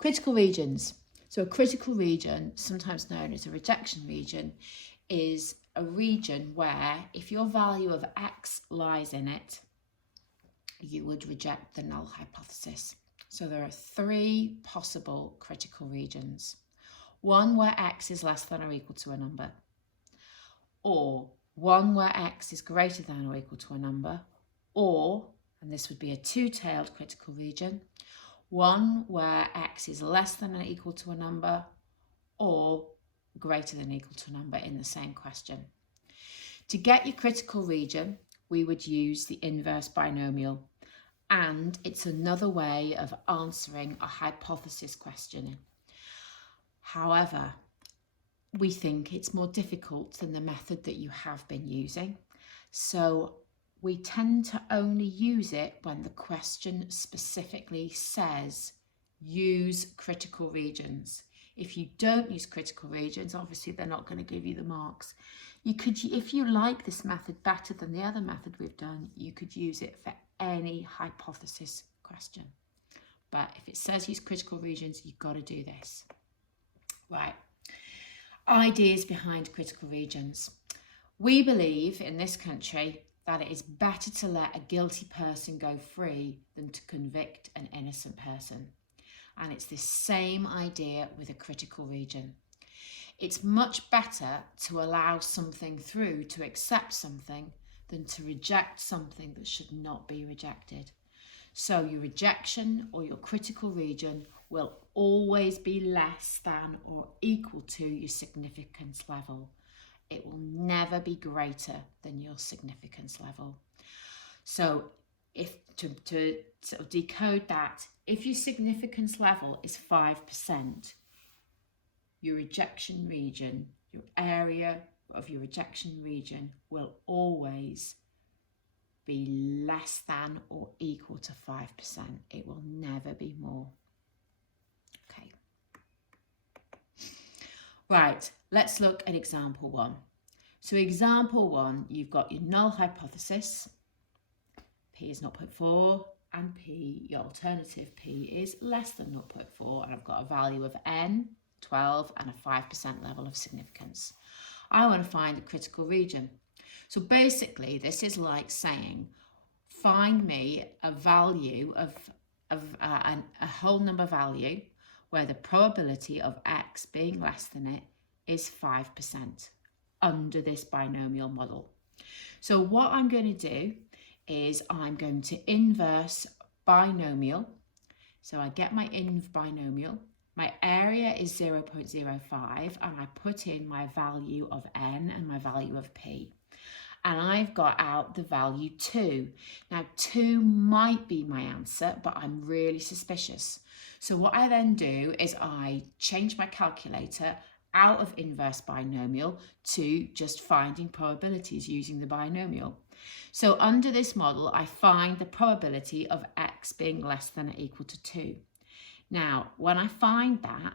Critical regions. So a critical region, sometimes known as a rejection region, is a region where if your value of x lies in it, you would reject the null hypothesis. So there are 3 possible critical regions. One where x is less than or equal to a number, or one where x is greater than or equal to a number, or, and this would be a 2-tailed critical region, one where x is less than or equal to a number, or greater than or equal to a number in the same question. To get your critical region, we would use the inverse binomial, and it's another way of answering a hypothesis question. However, we think it's more difficult than the method that you have been using, so we tend to only use it when the question specifically says use critical regions. If you don't use critical regions, obviously they're not going to give you the marks. You could, if you like this method better than the other method we've done, you could use it for any hypothesis question. But if it says use critical regions, you've got to do this. Right. Ideas behind critical regions. We believe in this country that it is better to let a guilty person go free than to convict an innocent person. And it's this same idea with a critical region. It's much better to allow something through, to accept something, than to reject something that should not be rejected. So your rejection or your critical region will always be less than or equal to your significance level. It will never be greater than your significance level. So if to sort of decode that, if your significance level is 5%, your rejection region, your area of your rejection region will always be less than or equal to 5%. It will never be more. Okay. Right, let's look at example 1. So example 1, you've got your null hypothesis, P is 0.4, and P, your alternative P, is less than 0.4, and I've got a value of n, 12, and a 5% level of significance. I want to find a critical region. So basically, this is like saying, find me a value of a whole number value where the probability of x being less than it is 5% under this binomial model. So what I'm going to do is I'm going to inverse binomial. So I get my inv binomial. My area is 0.05 and I put in my value of n and my value of p. And I've got out the value 2. Now 2 might be my answer, but I'm really suspicious. So what I then do is I change my calculator out of inverse binomial to just finding probabilities using the binomial. So under this model, I find the probability of x being less than or equal to 2. Now, when I find that,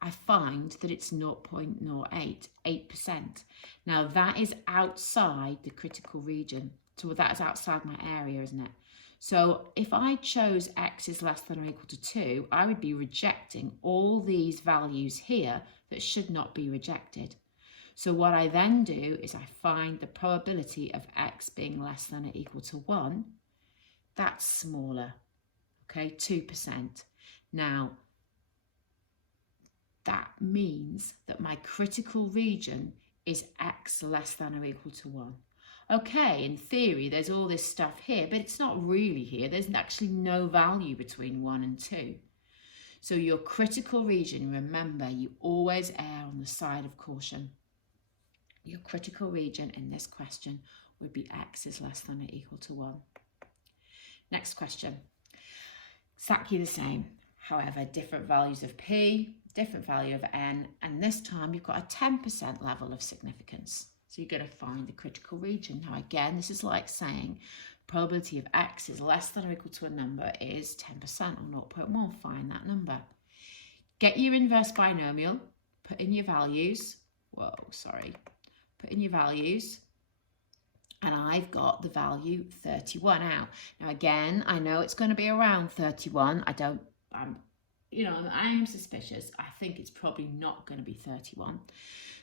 I find that it's 0.08, 8%. Now, that is outside the critical region. So that is outside my area, isn't it? So if I chose x is less than or equal to 2, I would be rejecting all these values here that should not be rejected. So what I then do is I find the probability of x being less than or equal to 1. That's smaller, okay, 2%. Now, that means that my critical region is x less than or equal to 1. Okay, in theory, there's all this stuff here, but it's not really here. There's actually no value between 1 and 2. So your critical region, remember, you always err on the side of caution. Your critical region in this question would be x is less than or equal to 1. Next question. Exactly the same. However, different values of p, different value of n, and this time you've got a 10% level of significance. So you're going to find the critical region. Now again, this is like saying probability of x is less than or equal to a number is 10% or 0.1. Find that number. Get your inverse binomial, put in your values. Put in your values. And I've got the value 31 out. Now again, I know it's going to be around 31. I am suspicious. I think it's probably not going to be 31.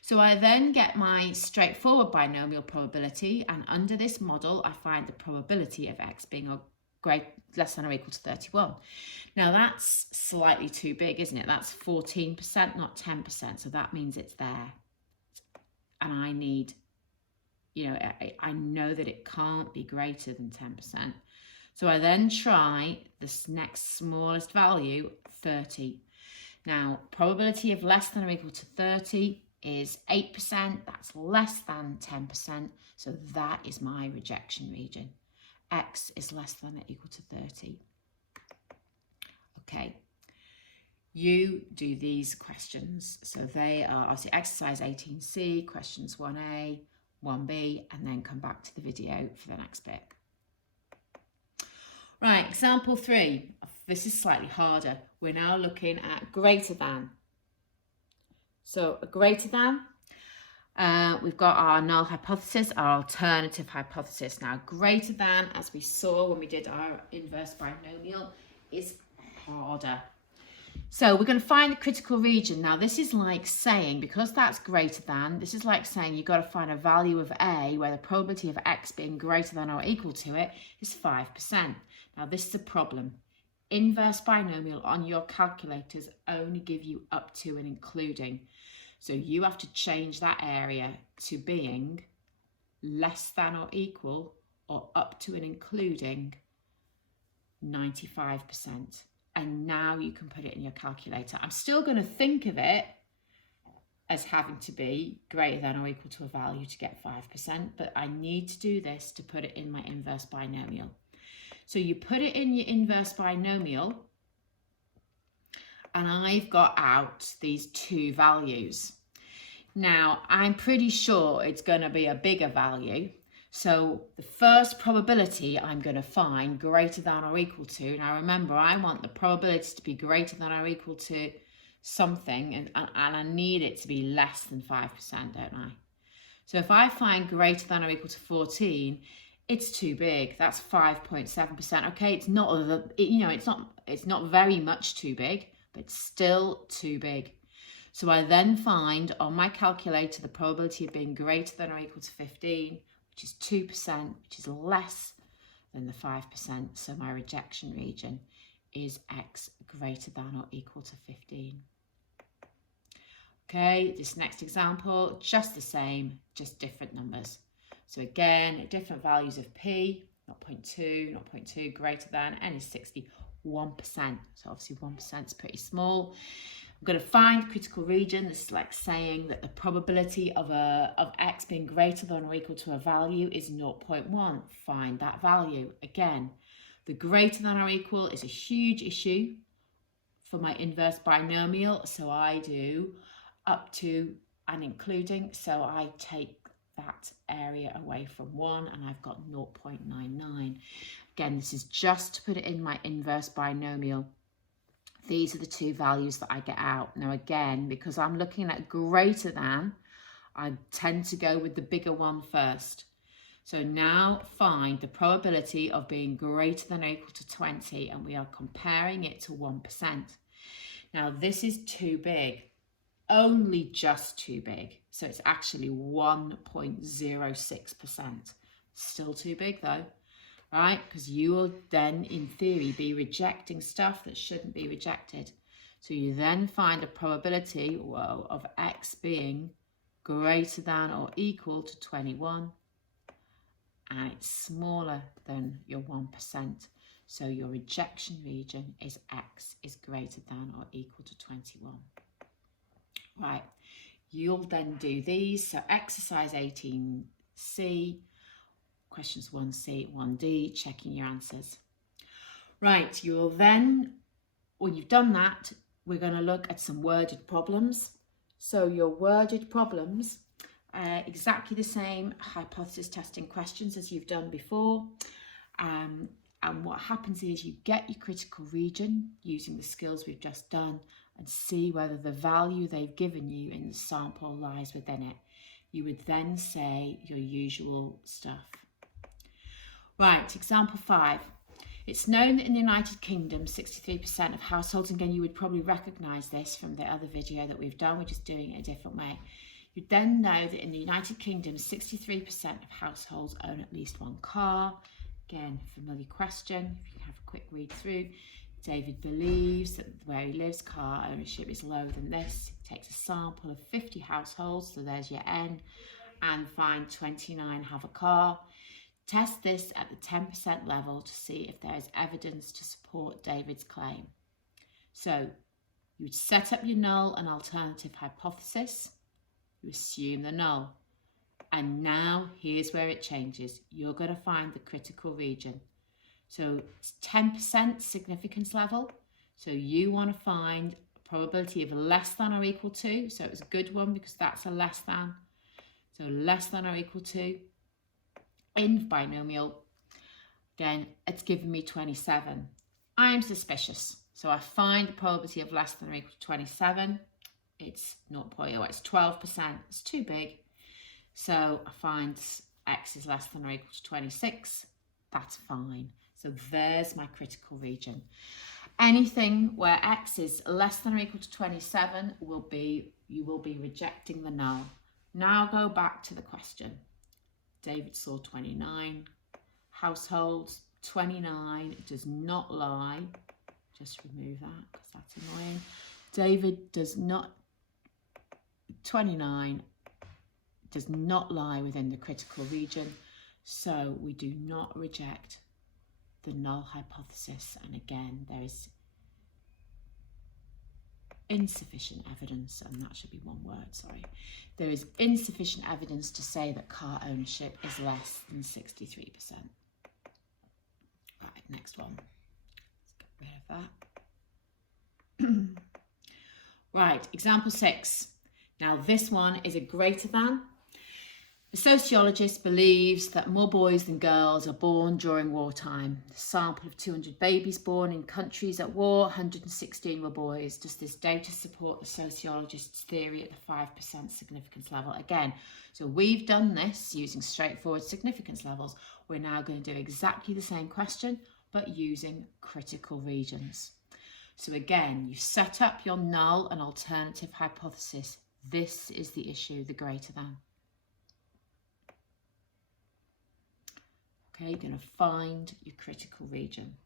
So I then get my straightforward binomial probability, and under this model, I find the probability of x being less than or equal to 31. Now that's slightly too big, isn't it? That's 14%, not 10%. So that means it's there. And I need, I know that it can't be greater than 10%. So I then try this next smallest value, 30. Now, probability of less than or equal to 30 is 8%. That's less than 10%. So that is my rejection region. X is less than or equal to 30. Okay. You do these questions. So they are obviously exercise 18C, questions 1A, 1B, and then come back to the video for the next bit. Right, example 3. This is slightly harder. We're now looking at greater than. So a greater than, we've got our null hypothesis, our alternative hypothesis. Now greater than, as we saw when we did our inverse binomial, is harder. So we're going to find the critical region. Now this is like saying, because that's greater than, this is like saying you've got to find a value of A where the probability of x being greater than or equal to it is 5%. Now this is a problem. Inverse binomial on your calculators only give you up to and including. So you have to change that area to being less than or equal or up to and including 95%. And now you can put it in your calculator. I'm still going to think of it as having to be greater than or equal to a value to get 5%, but I need to do this to put it in my inverse binomial. So you put it in your inverse binomial, and I've got out these two values. Now, I'm pretty sure it's going to be a bigger value. So the first probability I'm going to find greater than or equal to, now remember, I want the probability to be greater than or equal to something, and I need it to be less than 5%, don't I? So if I find greater than or equal to 14, it's too big. That's 5.7%. Okay, it's not, it's not very much too big, but it's still too big. So I then find on my calculator the probability of being greater than or equal to 15, which is 2%, which is less than the 5%. So my rejection region is x greater than or equal to 15. Okay, this next example, just the same, just different numbers. So again, different values of P, 0.2, 0.2, greater than, n is 60, 1%. So obviously 1% is pretty small. I'm going to find critical region. This is like saying that the probability of x being greater than or equal to a value is 0.1. Find that value. Again, the greater than or equal is a huge issue for my inverse binomial. So I do up to and including. So I take that area away from 1 and I've got 0.99. Again, this is just to put it in my inverse binomial. These are the two values that I get out. Now again, because I'm looking at greater than, I tend to go with the bigger one first. So now find the probability of being greater than or equal to 20, and we are comparing it to 1%. Now this is too big, only just too big. So it's actually 1.06%. Still too big though. Right, because you will then, in theory, be rejecting stuff that shouldn't be rejected. So you then find a probability, of x being greater than or equal to 21, and it's smaller than your 1%. So your rejection region is x is greater than or equal to 21. Right, you'll then do these. So exercise 18C, questions 1C, 1D, checking your answers. Right, you'll then, when you've done that, we're going to look at some worded problems. So your worded problems, exactly the same hypothesis testing questions as you've done before. And what happens is you get your critical region using the skills we've just done and see whether the value they've given you in the sample lies within it. You would then say your usual stuff. Right, example 5. It's known that in the United Kingdom, 63% of households, and again, you would probably recognise this from the other video that we've done, we're just doing it a different way. You then know that in the United Kingdom, 63% of households own at least one car. Again, familiar question, if you can have a quick read through. David believes that where he lives, car ownership is lower than this. He takes a sample of 50 households, so there's your N, and find 29 have a car. Test this at the 10% level to see if there is evidence to support David's claim. So you would set up your null and alternative hypothesis. You assume the null. And now here's where it changes. You're going to find the critical region. So it's 10% significance level. So you want to find a probability of less than or equal to. So it's a good one because that's a less than. So less than or equal to. In binomial, again, it's given me 27. I am suspicious. So I find the probability of less than or equal to 27. It's 0.0, it's 12%. It's too big. So I find x is less than or equal to 26. That's fine. So there's my critical region. Anything where x is less than or equal to 27 you will be rejecting the null. Now go back to the question. David saw 29 households. 29 does not lie. Just remove that because that's annoying. David does not, 29 does not lie within the critical region. So we do not reject the null hypothesis. And again, there is insufficient evidence, and that should be one word, sorry. There is insufficient evidence to say that car ownership is less than 63%. Right, next one. Let's get rid of that. Right, example 6. Now this one is a greater than. The sociologist believes that more boys than girls are born during wartime. A sample of 200 babies born in countries at war, 116 were boys. Does this data support the sociologist's theory at the 5% significance level? Again, so we've done this using straightforward significance levels. We're now going to do exactly the same question, but using critical regions. So again, you set up your null and alternative hypothesis. This is the issue, the greater than. Okay, you're going to find your critical region.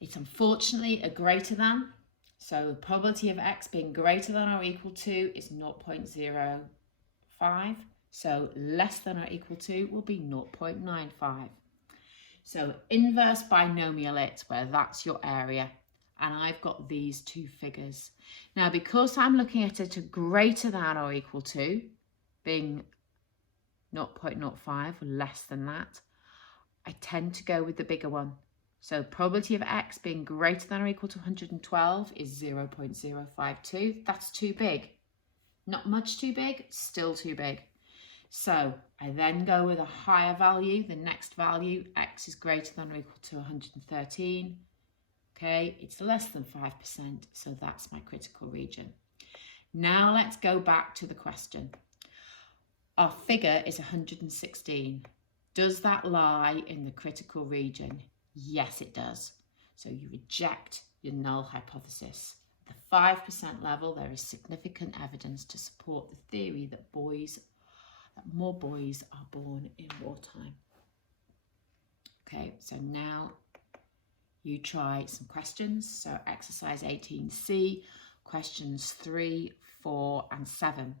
It's unfortunately a greater than, so the probability of x being greater than or equal to is 0.05, so less than or equal to will be 0.95. So inverse binomial it, where that's your area, and I've got these two figures. Now, because I'm looking at it a greater than or equal to, being 0.05 or less than that, I tend to go with the bigger one. So probability of x being greater than or equal to 112 is 0.052. That's too big. Not much too big, still too big. So I then go with a higher value, the next value, x is greater than or equal to 113. Okay, it's less than 5%, so that's my critical region. Now let's go back to the question. Our figure is 116. Does that lie in the critical region? Yes, it does. So you reject your null hypothesis. At the 5% level, there is significant evidence to support the theory that more boys are born in wartime. Okay, so now you try some questions. So exercise 18C, questions 3, 4, and 7.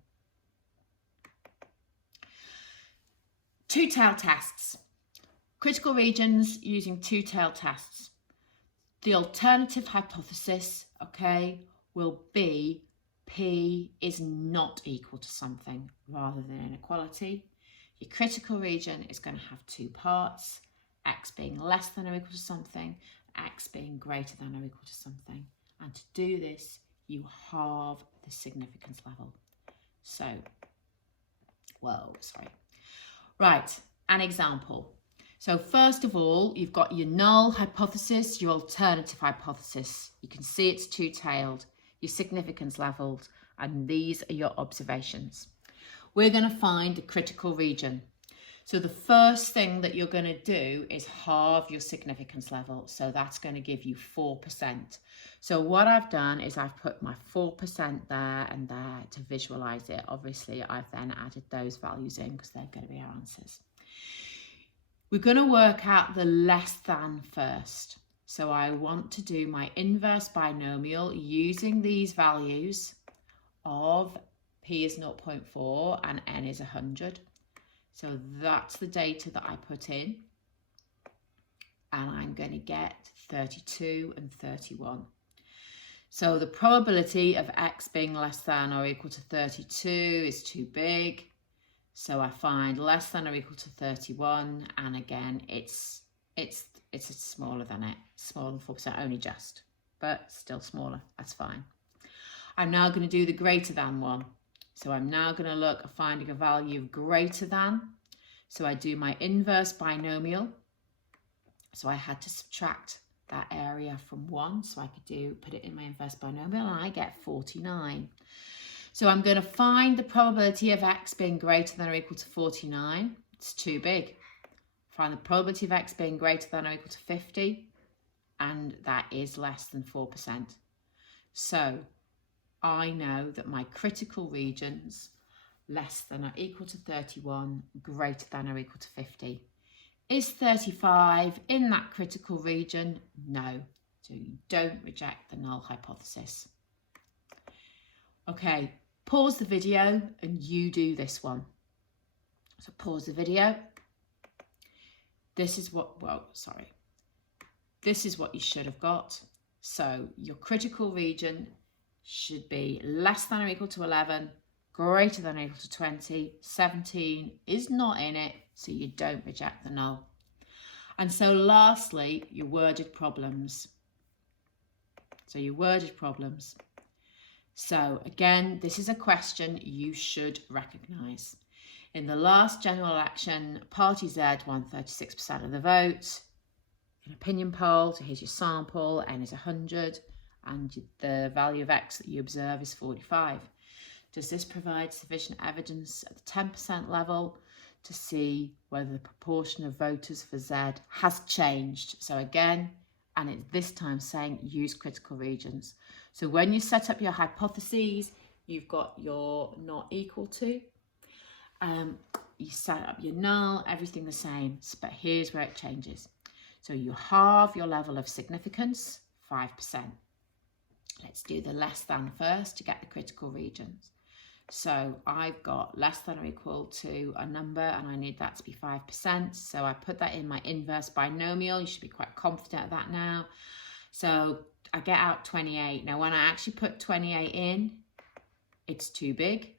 Two-tailed tests. Critical regions using two-tailed tests. The alternative hypothesis, okay, will be P is not equal to something rather than inequality. Your critical region is going to have two parts, x being less than or equal to something, x being greater than or equal to something. And to do this, you halve the significance level. So, Right, an example. So first of all, you've got your null hypothesis, your alternative hypothesis. You can see it's two-tailed, your significance levels, and these are your observations. We're going to find a critical region. So the first thing that you're going to do is halve your significance level. So that's going to give you 4%. So what I've done is I've put my 4% there and there to visualize it. Obviously, I've then added those values in because they're going to be our answers. We're going to work out the less than first. So I want to do my inverse binomial using these values of p is 0.4 and n is 100. So that's the data that I put in, and I'm going to get 32 and 31. So the probability of x being less than or equal to 32 is too big. So I find less than or equal to 31, and again, it's smaller than it, smaller than 4%, only just, but still smaller, that's fine. I'm now going to do the greater than one. So I'm now going to look at finding a value of greater than. So I do my inverse binomial. So I had to subtract that area from 1. So I could put it in my inverse binomial, and I get 49. So I'm going to find the probability of x being greater than or equal to 49. It's too big. Find the probability of x being greater than or equal to 50. And that is less than 4%. So I know that my critical regions, less than or equal to 31, greater than or equal to 50. Is 35 in that critical region? No. So you don't reject the null hypothesis. Okay, pause the video and you do this one. So pause the video. This is what you should have got. So your critical region should be less than or equal to 11, greater than or equal to 20, 17 is not in it, so you don't reject the null. And so lastly, your worded problems. So your worded problems. So again, this is a question you should recognise. In the last general election, Party Z won 36% of the vote. An opinion poll, so here's your sample, n is 100. And the value of x that you observe is 45. Does this provide sufficient evidence at the 10% level to see whether the proportion of voters for Z has changed? So again, and it's this time saying use critical regions. So when you set up your hypotheses, you've got your not equal to. You set up your null, everything the same, but here's where it changes. So you halve your level of significance, 5%. Let's do the less than first to get the critical regions. So I've got less than or equal to a number, and I need that to be 5%. So I put that in my inverse binomial. You should be quite confident of that now. So I get out 28. Now when I actually put 28 in, it's too big.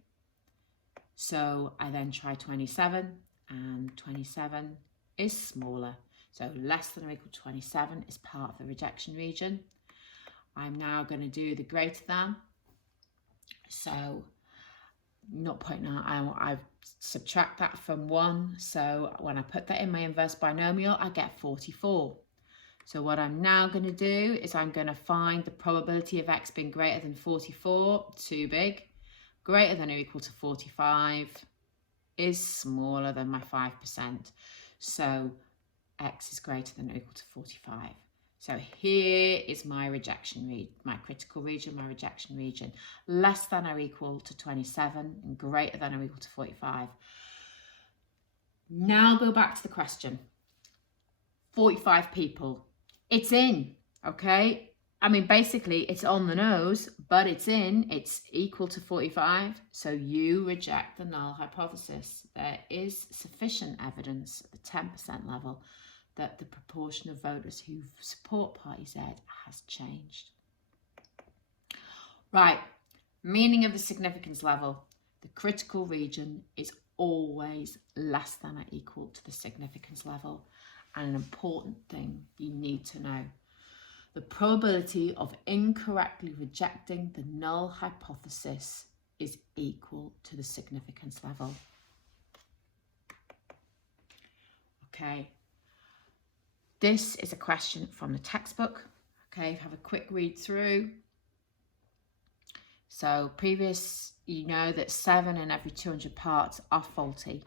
So I then try 27, and 27 is smaller. So less than or equal to 27 is part of the rejection region. I'm now going to do the greater than. So 0.9, I subtract that from 1. So when I put that in my inverse binomial, I get 44. So what I'm now going to do is I'm going to find the probability of x being greater than 44, too big. Greater than or equal to 45 is smaller than my 5%. So x is greater than or equal to 45. So here is my rejection region, my critical region, my rejection region, less than or equal to 27 and greater than or equal to 45. Now go back to the question. 45 people. It's in, okay? I mean, basically it's on the nose, but it's in, it's equal to 45. So you reject the null hypothesis. There is sufficient evidence at the 10% level that the proportion of voters who support Party Z has changed. Right, meaning of the significance level. The critical region is always less than or equal to the significance level. And an important thing you need to know. The probability of incorrectly rejecting the null hypothesis is equal to the significance level. Okay. This is a question from the textbook. Okay, have a quick read through. So previous, you know that 7 in every 200 parts are faulty.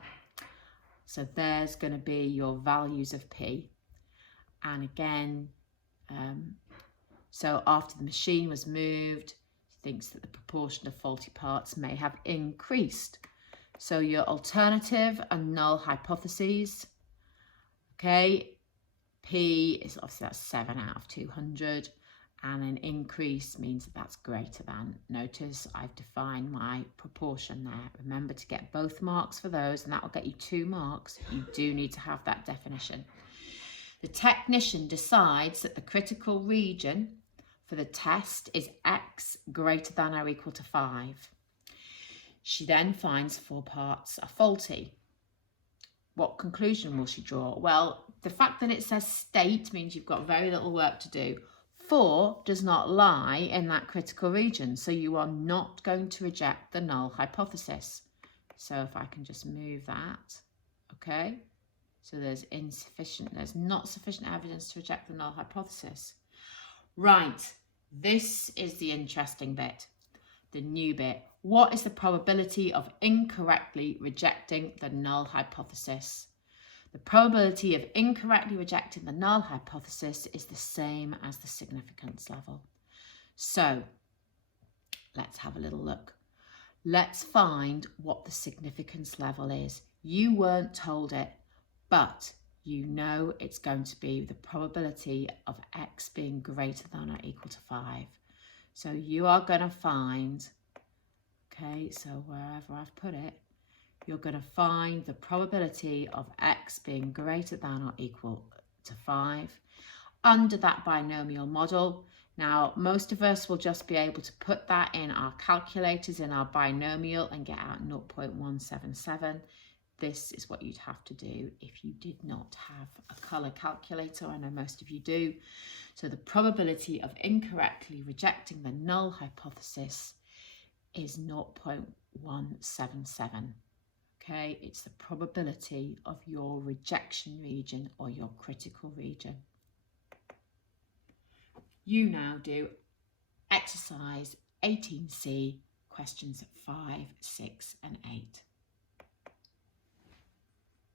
So there's going to be your values of P. And again, so after the machine was moved, he thinks that the proportion of faulty parts may have increased. So your alternative and null hypotheses, okay, P is obviously that's 7 out of 200, and an increase means that that's greater than. Notice I've defined my proportion there. Remember to get both marks for those, and that will get you 2 marks. You do need to have that definition. The technician decides that the critical region for the test is X greater than or equal to 5. She then finds 4 parts are faulty. What conclusion will she draw? Well, the fact that it says state means you've got very little work to do. 4 does not lie in that critical region, so you are not going to reject the null hypothesis. So if I can just move that, okay? So there's not sufficient evidence to reject the null hypothesis. Right, this is the interesting bit, the new bit. What is the probability of incorrectly rejecting the null hypothesis? The probability of incorrectly rejecting the null hypothesis is the same as the significance level. So let's have a little look. Let's find what the significance level is. You weren't told it, but you know it's going to be the probability of X being greater than or equal to 5. So you are going to find, okay, so wherever I've put it, you're going to find the probability of X being greater than or equal to 5 under that binomial model. Now, most of us will just be able to put that in our calculators in our binomial and get out 0.177. This is what you'd have to do if you did not have a colour calculator. I know most of you do. So the probability of incorrectly rejecting the null hypothesis is 0.177. Okay, it's the probability of your rejection region or your critical region. You now do exercise 18C, questions 5, 6 and 8.